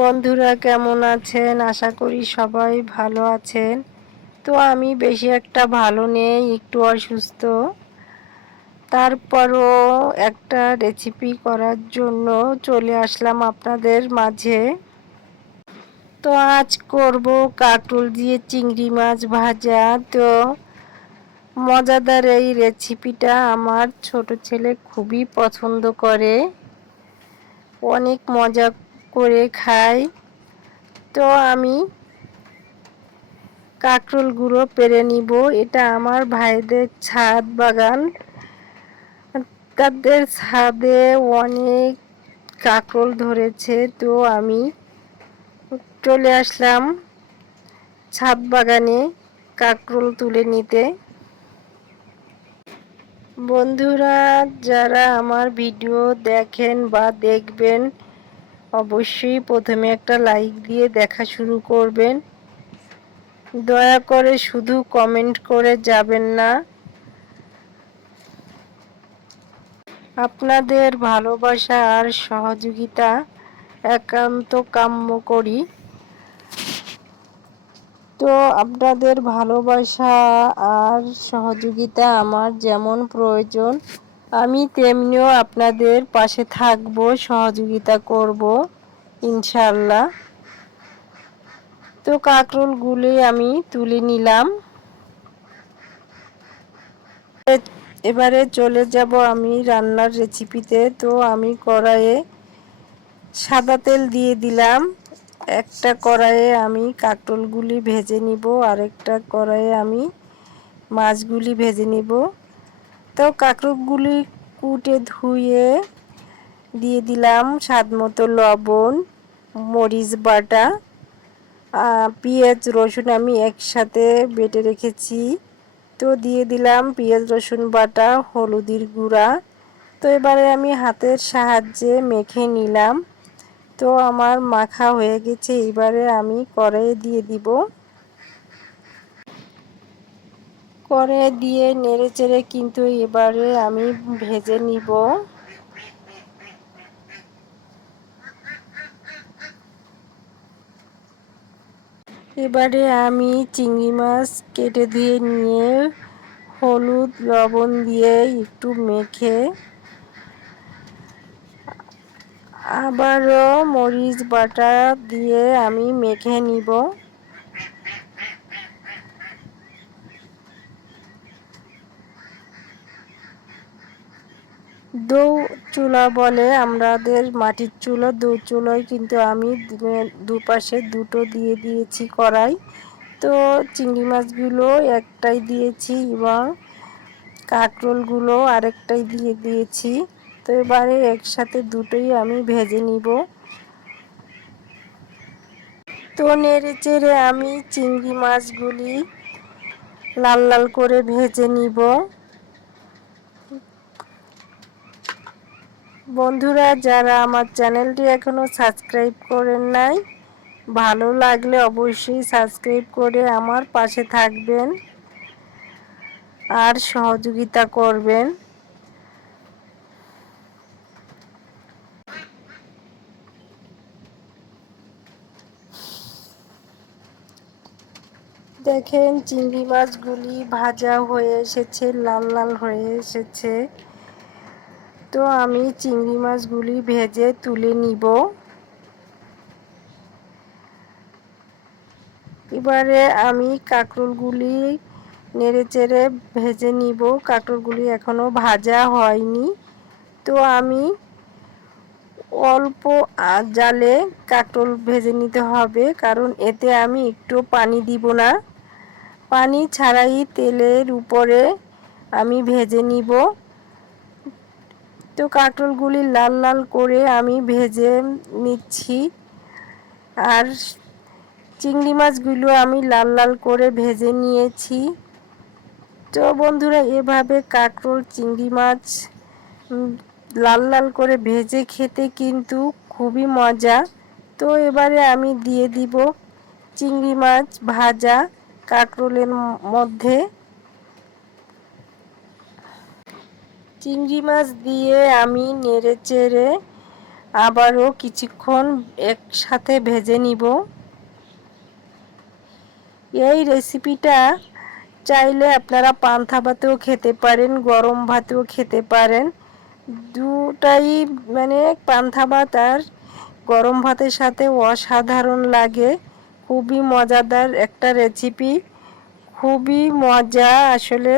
বন্ধুরা কেমন আছেন? আশা করি সবাই ভালো আছেন। তো আমি বেশি একটা ভালো নেই, একটু অসুস্থ। তারপরও একটা রেসিপি করার জন্য চলে আসলাম আপনাদের মাঝে। তো আজ করব কাঁকরোল দিয়ে চিংড়ি মাছ ভাজা। তো মজাদার এই রেসিপিটা আমার ছোট ছেলে খুবই পছন্দ করে, অনেক মজা করে খায়। তো আমি কাঁকরোল গুঁড়ো পেরে নিব। এটা আমার ভাইদের ছাদ বাগান, তাদের ছাদে অনেক কাঁকরোল ধরেছে। তো আমি চলে আসলাম ছাদ বাগানে কাঁকরোল তুলে নিতে। বন্ধুরা যারা আমার ভিডিও দেখেন বা দেখবেন, অবশ্যই প্রথমে একটা লাইক দিয়ে দেখা শুরু করবেন। দয়া করে শুধু কমেন্ট করে যাবেন না, আপনাদের ভালোবাসা আর সহযোগিতা একান্ত কাম্য করি। তো আপনাদের ভালোবাসা আর সহযোগিতা আমার যেমন প্রয়োজন, আমি তেমনিও আপনাদের পাশে থাকব, সহযোগিতা করব ইনশাআল্লাহ। তো কাঁকরোলগুলি আমি তুলে নিলাম। এবারে চলে যাব আমি রান্নার রেসিপিতে। তো আমি কড়াইয়ে সাদা তেল দিয়ে দিলাম। একটা কড়াইয়ে আমি কাঁকরোলগুলি ভেজে নিব, আরেকটা কড়াইয়ে আমি মাছগুলি ভেজে নিব। তো কাঁকরোলগুলি কুটে ধুয়ে দিয়ে দিলাম স্বাদ মতো লবণ, মরিচ বাটা, পেঁয়াজ রসুন আমি একসাথে বেটে রেখেছি। তো দিয়ে দিলাম পেঁয়াজ রসুন বাটা, হলুদের গুঁড়া। তো এবারে আমি হাতের সাহায্যে মেখে নিলাম। তো আমার মাখা হয়ে গেছে। এবারে আমি কড়াইয়ে দিয়ে দিব। কড়াইয়ে দিয়ে নেড়ে চেড়ে কিন্তু এবারে আমি ভেজে নিব। এবারে আমি চিংড়ি মাছ কেটে দিয়ে নিয়ে হলুদ লবণ দিয়ে একটু মেখে আবারও মরিচ বাটা দিয়ে আমি মেখে নিব। দো চুলা বলে আমাদের মাটির চুলা, দো চুলায় কিন্তু আমি দুপাশে দুটো দিয়ে দিয়েছি কড়াই। তো চিংড়ি মাছগুলো একটাই দিয়েছি এবং কাঁকরোলগুলো আরেকটাই দিয়ে দিয়েছি। তো এবারে একসাথে দুটোই আমি ভেজে নিব। তো নেড়ে চেড়ে আমি চিংড়ি মাছগুলি লাল লাল করে ভেজে নিব। বন্ধুরা যারা আমার চ্যানেলটি এখনো সাবস্ক্রাইব করেন নাই, ভালো লাগলে অবশ্যই সাবস্ক্রাইব করে আমার পাশে থাকবেন আর সহযোগিতা করবেন। দেখেন চিংড়ি মাছগুলি ভাজা হয়ে এসেছে, লাল লাল হয়ে এসেছে। তো আমি চিংড়ি মাছগুলি ভেজে তুলে নিব। এবারে আমি কাঁকরোলগুলি নেড়ে চেড়ে ভেজে নিব। কাঁকরোলগুলি এখনো ভাজা হয়নি। তো আমি অল্প জালে কাঁকরোল ভেজে নিতে হবে, কারণ এতে আমি একটু পানি দিব না, পানি ছাড়াই তেলের উপরে আমি ভেজে নিব। তো কাঁকরোলগুলি লাল লাল করে আমি ভেজে নিচ্ছি, আর চিংড়ি মাছগুলো আমি লাল লাল করে ভেজে নিয়েছি। তো বন্ধুরা এভাবে কাঁকরোল চিংড়ি মাছ লাল লাল করে ভেজে খেতে কিন্তু খুবই মজা। তো এবারে আমি দিয়ে দিব চিংড়ি মাছ ভাজা কাঁকরোলের মধ্যে। চিংড়ি মাছ দিয়ে আমি নেড়ে চেড়ে আবারও কিছুক্ষণ একসাথে ভেজে নিব। এই রেসিপিটা চাইলে আপনারা পান্তা ভাতেও খেতে পারেন, গরম ভাতেও খেতে পারেন। দুটাই মানে পান্তা ভাত আর গরম ভাতের সাথে অসাধারণ লাগে। খুবই মজাদার একটা রেসিপি, খুবই মজা আসলে।